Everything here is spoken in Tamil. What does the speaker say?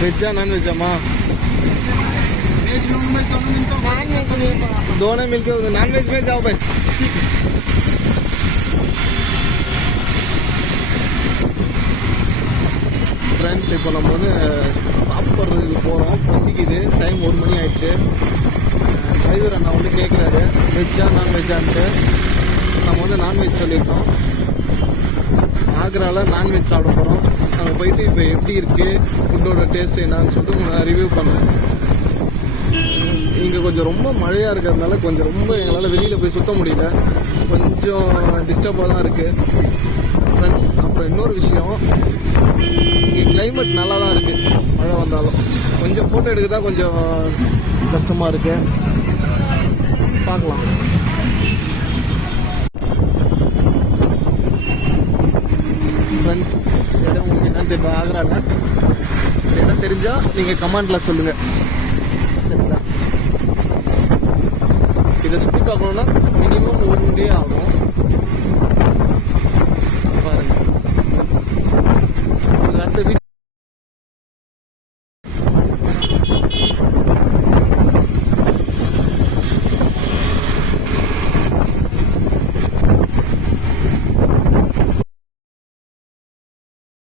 वेज नॉन वेज दोनों मिलके नॉन वेज में जाओ भाई ஃப்ரெண்ட்ஸ் இப்போ நம்ம வந்து சாப்பிட்றதுக்கு போகிறோம். பசிக்குது. டைம் 1 மணி ஆயிடுச்சு. டிரைவர் அண்ணா வந்து கேட்குறாரு வெஜ்ஜா நான்வெஜ்ஜான்ட்டு. நம்ம வந்து நான்வெஜ் சொல்லியிருக்கோம். ஆக்ராவில் நான்வெஜ் சாப்பிட போகிறோம். அங்கே போயிட்டு இப்போ எப்படி இருக்குது ஃபுட்டோட டேஸ்ட் என்னன்னு சொல்லிட்டு நான் ரிவ்யூ பண்ணுறேன். இங்கே கொஞ்சம் ரொம்ப மழையாக இருக்கிறதுனால கொஞ்சம் ரொம்ப எங்களால் வெளியில் போய் சுத்த முடியல. கொஞ்சம் டிஸ்டர்பாக தான் இருக்குது ஃப்ரெண்ட்ஸ். அப்புறம் இன்னொரு விஷயம், இங்கே கிளைமேட் நல்லா தான் இருக்குது. மழை வந்தாலும் கொஞ்சம் ஃபோட்டோ எடுக்க தான் கொஞ்சம் கஷ்டமாக இருக்குது. பார்க்கலாம். ஃப்ரெண்ட்ஸ் இடம் உங்களுக்கு என்னன்னு தெரியும் ஆக்ரால. இடம் தெரிஞ்சால் நீங்கள் கமெண்டில் சொல்லுங்கள். சரிங்களா? இதை சுற்றி பார்க்கணுன்னா மினிமம் 1 டே ஆகும்.